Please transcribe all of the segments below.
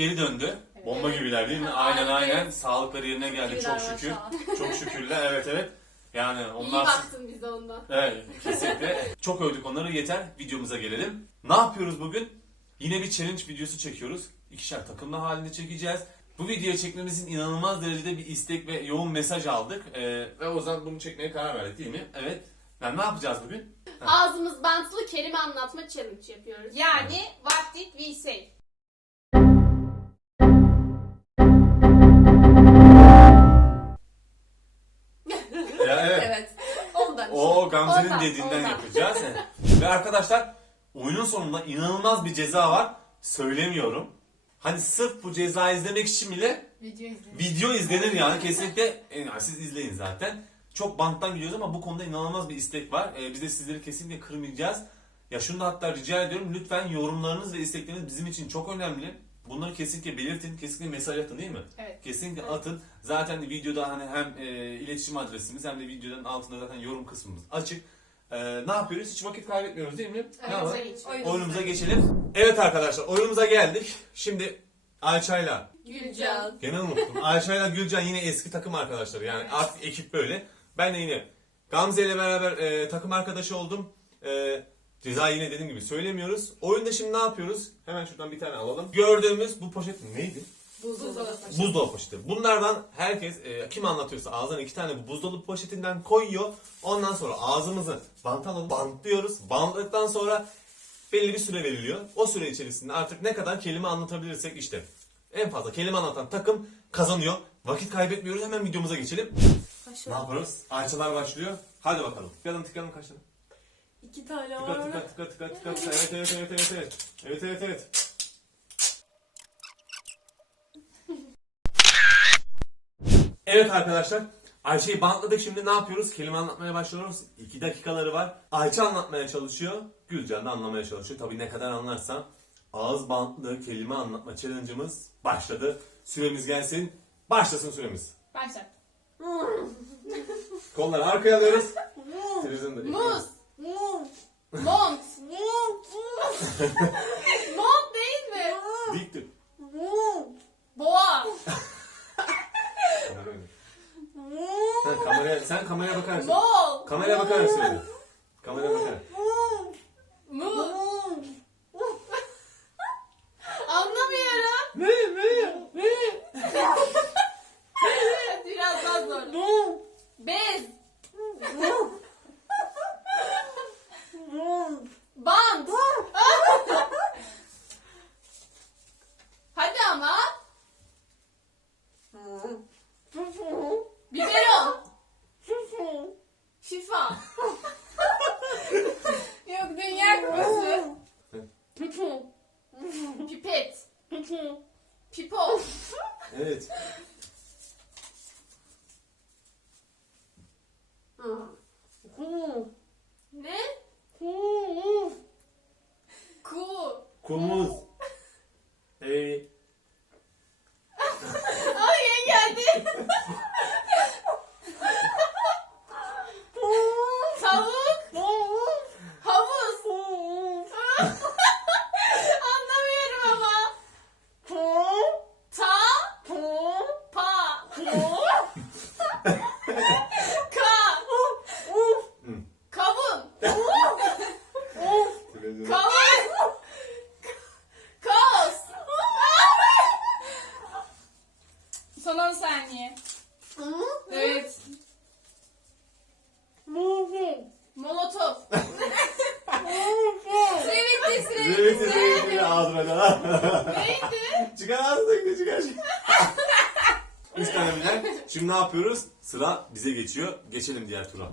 geri döndü. Bomba Evet. gibiler değil mi? Aynen Aynen. aynen. Sağlıkları yerine geldi çok şükür. maşallah. Çok şükürler evet evet. Yani İyi onlar... baktın bize ondan. Evet kesinlikle. Çok övdük onları yeter videomuza gelelim. Ne yapıyoruz bugün? Yine bir challenge videosu çekiyoruz. İkişer takımla halinde çekeceğiz. Bu videoyu çekmemizin inanılmaz derecede bir istek ve yoğun mesaj aldık. Ee, ve o zaman bunu çekmeye karar verdik değil mi? Evet. Yani ne yapacağız bugün? Ağzımız bantlı kelime anlatma challenge yapıyoruz. Yani what did we say? O Gamze'nin Ondan, dediğinden ondan. yapacağız. Ve arkadaşlar oyunun sonunda inanılmaz bir ceza var. Söylemiyorum. Hani sırf bu ceza izlemek için bile Video izleyin. video izlenir yani kesinlikle. Yani siz izleyin zaten. Çok banttan gidiyoruz ama bu konuda inanılmaz bir istek var. Ee, biz de sizleri kesinlikle kırmayacağız. Ya şunu da hatta rica ediyorum lütfen yorumlarınız ve istekleriniz bizim için çok önemli. Bunları kesinlikle belirtin, kesinlikle mesaj atın değil mi? Evet. Kesinlikle atın. Zaten videoda hani hem e, iletişim adresimiz hem de videonun altında zaten yorum kısmımız açık. E, ne yapıyoruz? Hiç vakit kaybetmiyoruz değil mi? ne Oyunumuza yapalım? Oyunumuza Oyunumuza geçelim. Evet arkadaşlar oyunumuza geldik. Şimdi Ayça'yla Gülcan. Gene unuttum. Ayşe ile Gülcan yine eski takım arkadaşları. Yani artık ekip böyle. Ben de yine Gamze ile beraber e, takım arkadaşı oldum. E, ceza yine dediğim gibi söylemiyoruz. Oyunda şimdi ne yapıyoruz? Hemen şuradan bir tane alalım. Gördüğümüz bu poşet neydi? Buzdolabı. Buzdolabı poşeti. Bunlardan herkes e, kim anlatıyorsa ağzına iki tane bu buzdolabı poşetinden koyuyor. Ondan sonra ağzımızı bant alalım. Bantlıyoruz. Bantladıktan sonra belli bir süre veriliyor. O süre içerisinde artık ne kadar kelime anlatabilirsek işte en fazla kelime anlatan takım kazanıyor. Vakit kaybetmiyoruz. Hemen videomuza geçelim. Ne yapıyoruz? Ayçalar başlıyor. Hadi bakalım. Tıklayalım tıklayalım kaçalım. İki tane var. tıkla tıkla tıkla tıkla tıkla. Evet evet evet evet evet. Evet evet evet. Evet arkadaşlar. Ayşe'yi bantladık. Şimdi ne yapıyoruz? Kelime anlatmaya başlıyoruz. 2 dakikaları var. Ayça anlatmaya çalışıyor. Gülcan da anlamaya çalışıyor. Tabii ne kadar anlarsa. Ağız bantlı kelime anlatma challenge'ımız başladı. Süremiz gelsin. Başlasın süremiz. Başla. Kolları arkaya alıyoruz. Televizyonda. Muz. Mont. Mont değil mi? Dik dur. Boğa. Ha, kameraya, sen kameraya bakar mısın? Bol. Kameraya bakar mısın? Kameraya bakar. Muz. Anlamıyorum. Ne ne ne? Biraz daha zor. Bez. Bant. Hadi ama. Biberon. FIFA. Yok dünya kupası. Pipet. Pipo. Evet. Ne? Ku. Kumuz. Ee, Ay geldi. Tavuk. Havuz. Anlamıyorum ama. Ta. Pa. Ka. Kavun. Kavun. Kaos. Son 10 saniye. Evet. Molotof. Süre bitti süre bitti. Evet, evet, evet, ağzıma da. Neydi? Çıkar ağzını, çıkar. Üç tane bilen. Şimdi ne yapıyoruz? Sıra bize geçiyor. Geçelim diğer tura.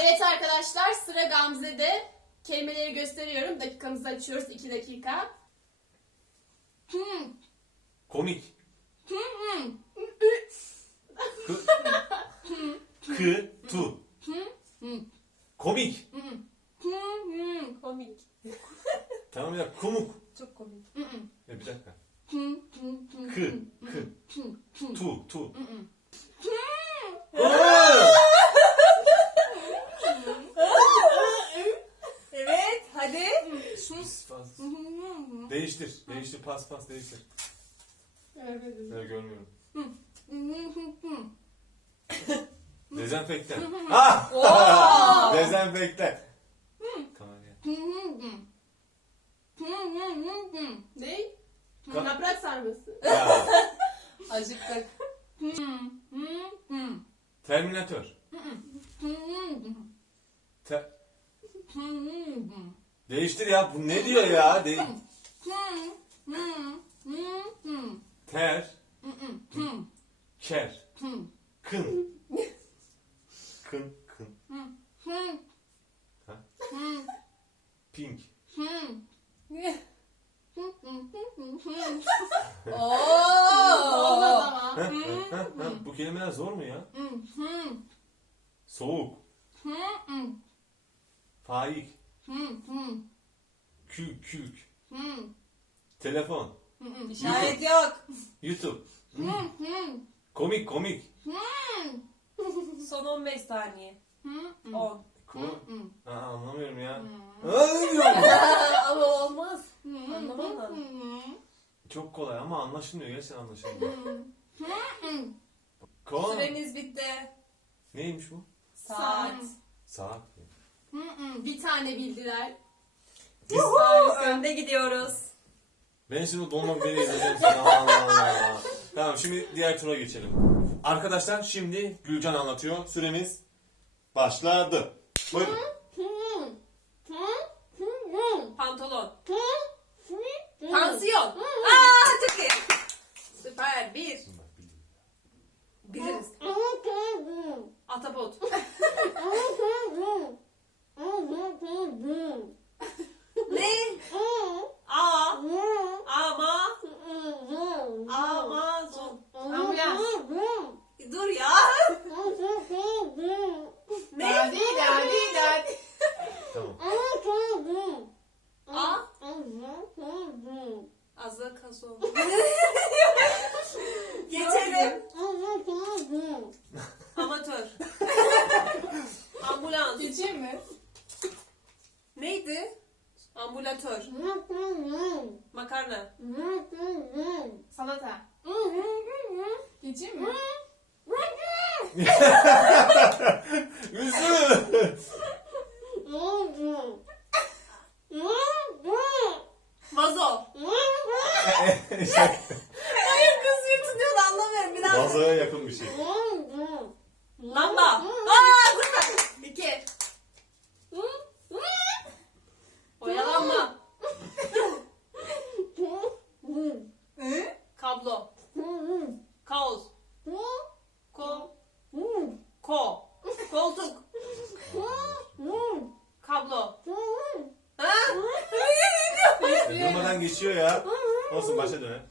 Evet arkadaşlar sıra Gamze'de. Kelimeleri gösteriyorum. Dakikamızı açıyoruz. 2 dakika. Hmm. Komik. Hmm. K. K. Tu. Komik. Hmm. Komik. Tamam ya kumuk. Çok komik. Ya bir dakika. Hmm. K. K. Tu. Tu. Evet hadi. Pis fazla. Değiştir. Değiştir. Pas pas değiştir. Evet. Evet görmüyorum. Dezenfektan. Ah! Oo! Ya. Ne? Ka- Yaprak sarması. ya. Acıktık. Terminatör. Te- Değiştir ya. Bu ne diyor ya? De- ter. Ker. Kın. Kın. Kın. Ha? Pink. Olmaz Oo! ama. Ha, ha, ha. Bu kelimeler zor mu ya? Soğuk. Faik. Kül kük. Telefon. İşaret yok. YouTube. Komik komik. Son 15 saniye. 10. Ko Aa, anlamıyorum ya. Aa, ne? Ama olmaz. Anlamadın. Çok kolay ama anlaşılmıyor. Gerçekten anlaşılmıyor. Ko Süreniz bitti. Neymiş bu? Saat. Saat. Bir tane bildiler. Önde gidiyoruz. Ben şimdi donmak beni izleyeceğim. Allah Allah. Tamam şimdi diğer tura geçelim. Arkadaşlar şimdi Gülcan anlatıyor. Süremiz başladı. Buyurun. Pantolon. Pansiyon. Aa çok iyi. Süper. Bir. Biliriz. Atapot. Ne? A. Ama. Amazon. Ambulans. Dur ya. 예. 윤수! Durmadan geçiyor ya. Olsun başa dönelim.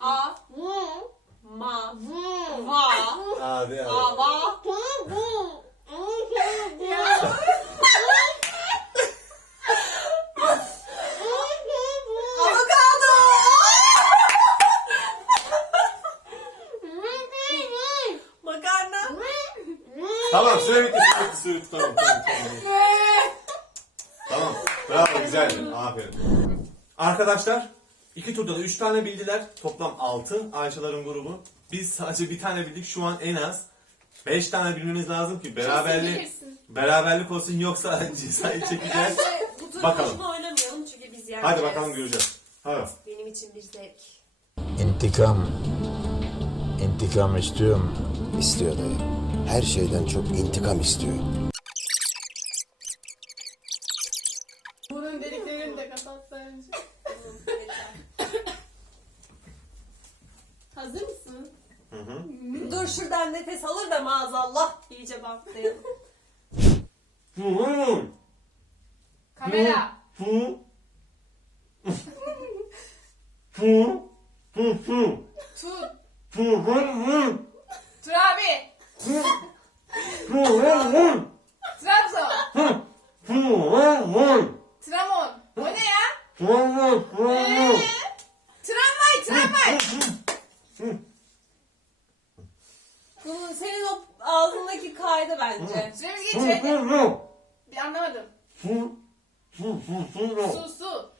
A. Ma. Va. Hadi hadi. Ava. Avokado. Makarna. Tamam süre bitti süre bitti süre bitti. Tamam tamam tamam. Bravo güzeldi. Aferin. Arkadaşlar iki turda da üç tane bildiler. Toplam altı Ayşe'ların grubu. Biz sadece bir tane bildik. Şu an en az beş tane bilmemiz lazım ki beraberlik bilirsin. beraberlik olsun yoksa cezayı çekeceğiz. Bu turu Bakalım. boşuna oynamayalım çünkü biz yeneceğiz. Hadi bakalım göreceğiz. Hadi. Benim için bir zevk. İntikam. İntikam istiyorum. İstiyor dayı. Her şeyden çok intikam istiyor. Bunun deliklerini de kapat bence. Hazır mısın? Dur şuradan nefes alır da maazallah iyice bantlayalım. Kamera. Tut. Turabi. Trabzon. Tramon. O ne ya? Ee? Tramvay, tramvay. Bu senin o ağzındaki kaydı bence. Süremiz geçecek. Bir anlamadım. Su su.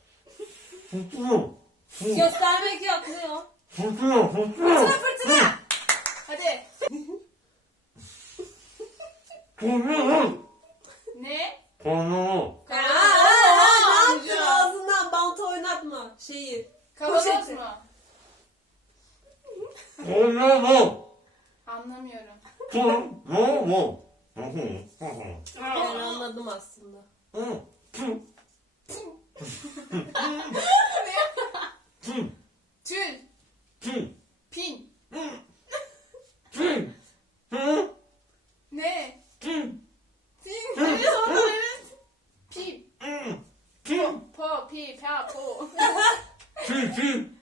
Göstermek yok ne o? Fırtına fırtına. Hadi. ne? Aa, aa, ne yaptın ağzından bant oynatma şeyi. Kavanoz Poşeti. mu? Anlamıyorum. Ben anladım aslında. Pin. ne? Pin. Evet onu evet. Pip. Po, pi, pa, po. Pin.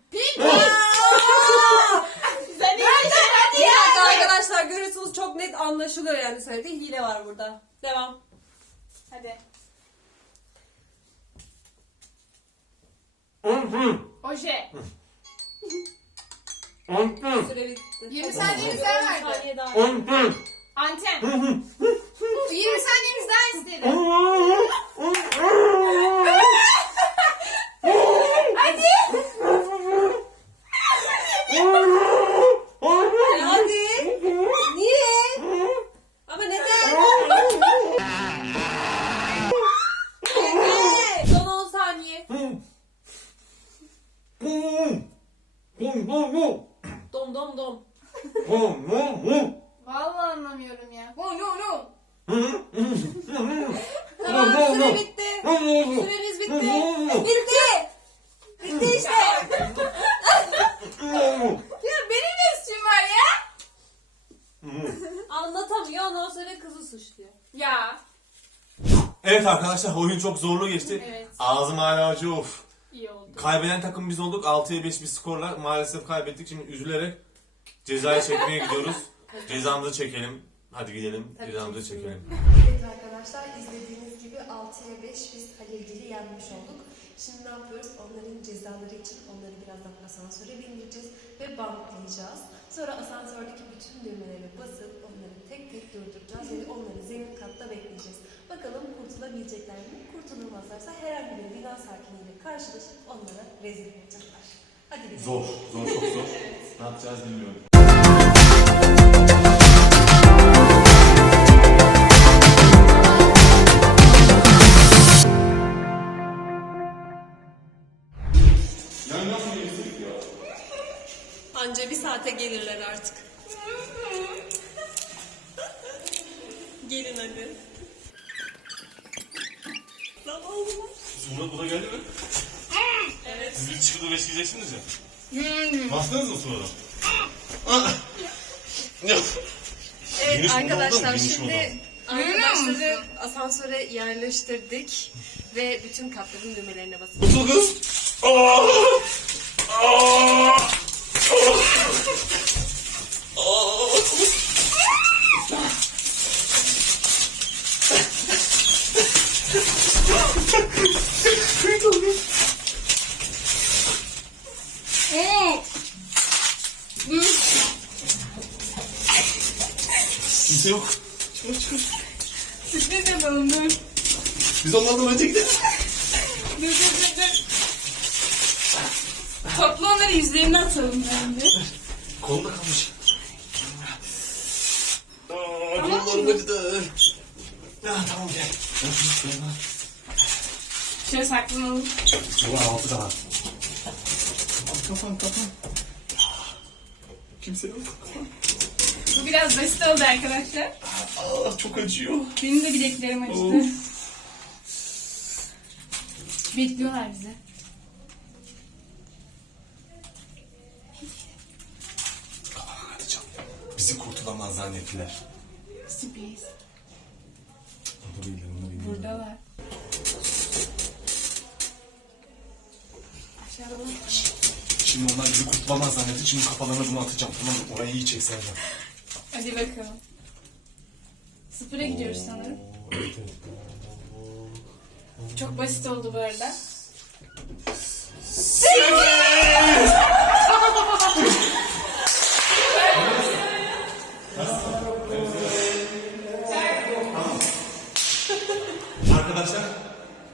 Sen iyi hadi Bir dakika arkadaşlar görüyorsunuz çok net anlaşılıyor yani söylediği hile var burada. Devam. Hadi. Oje. Süre bitti. 20 saniyemiz daha 10 vardı. saniye daha. Anten. 20 saniyemiz daha istedim. Dom dom dom. Vallahi anlamıyorum ya. No no no. Tamam süre bitti. Süreniz bitti. Bitti. Bitti işte. Ya benim ne suçum var ya? Anlatamıyor ondan sonra kızı suçluyor. Ya. Evet arkadaşlar oyun çok zorlu geçti. Evet. Ağzım hala acı of. İyi oldu. Kaybeden takım biz olduk. 6'ya 5 bir skorla maalesef kaybettik. Şimdi üzülerek cezayı çekmeye gidiyoruz. Cezamızı çekelim. Hadi gidelim. Cezamızı çekelim. Evet arkadaşlar izlediğiniz gibi 6'ya 5 biz Halilgil'i yenmiş olduk. Şimdi ne yapıyoruz? Onların cezaları için onları birazdan asansöre bindireceğiz ve bantlayacağız. Sonra asansördeki bütün düğmelere basıp onları tek tek durduracağız ve onları zemin katta bekleyeceğiz. Bakalım kurtulabilecekler mi? Kurtulamazlarsa herhangi bir bina sakiniyle karşılaşıp onlara rezil olacaklar. Hadi gidelim. Zor. Zor çok zor. Ne yapacağız bilmiyorum. Anca bir saate gelirler artık. Gelin hadi. Zavallılar. Sura bu da geldi mi? Evet. Siz bir çıkıda besleyeceksiniz ya. Bastınız mı? Evet Geniş mi oldu, arkadaşlar geniş mi şimdi arkadaşları asansöre yerleştirdik ve bütün katların düğmelerine basıyoruz. Mutlu kız. Aa! Aa! Kimse yok. Sürpriz yapalım dur. Biz onlardan önce gidelim. Dur dur dur dur. Topla onları yüzlerine atalım bence. Kolumda kalmış. Aa, kollarım acıdı. Ya tamam gel. Şöyle saklanalım. Ulan altı daha. Kapan kapan. Kimse yok. Bu biraz basit oldu arkadaşlar. Aa, çok acıyor. Benim de bileklerim acıdı. Of. Bekliyorlar bizi. Hadi canım. Bizi kurtulamaz zannettiler. Sürpriz. Bildim. Buradalar. Aşağıda. Şimdi onlar bizi kurtulamaz zannetti. Şimdi kafalarına bunu atacağım. Tamam mı? Orayı iyi çek sen de. Hadi bakalım. Sıfıra gidiyoruz sanırım. Çok basit oldu bu arada. Arkadaşlar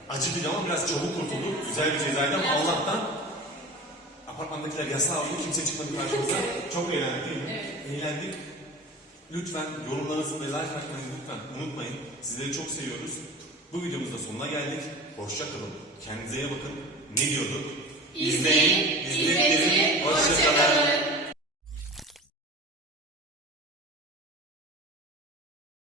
acıdı ama biraz çabuk kurtulduk. Güzel bir cezaydı ama Allah'tan apartmandakiler yasağı aldı. Kimse çıkmadı karşımıza. Çok eğlendik değil mi? Eğlendik. Lütfen yorumlarınızı like atmayı lütfen unutmayın. Sizleri çok seviyoruz. Bu videomuzda sonuna geldik. Hoşça kalın. Kendinize iyi bakın. Ne diyorduk? İzleyin, izletin, hoşça kalın.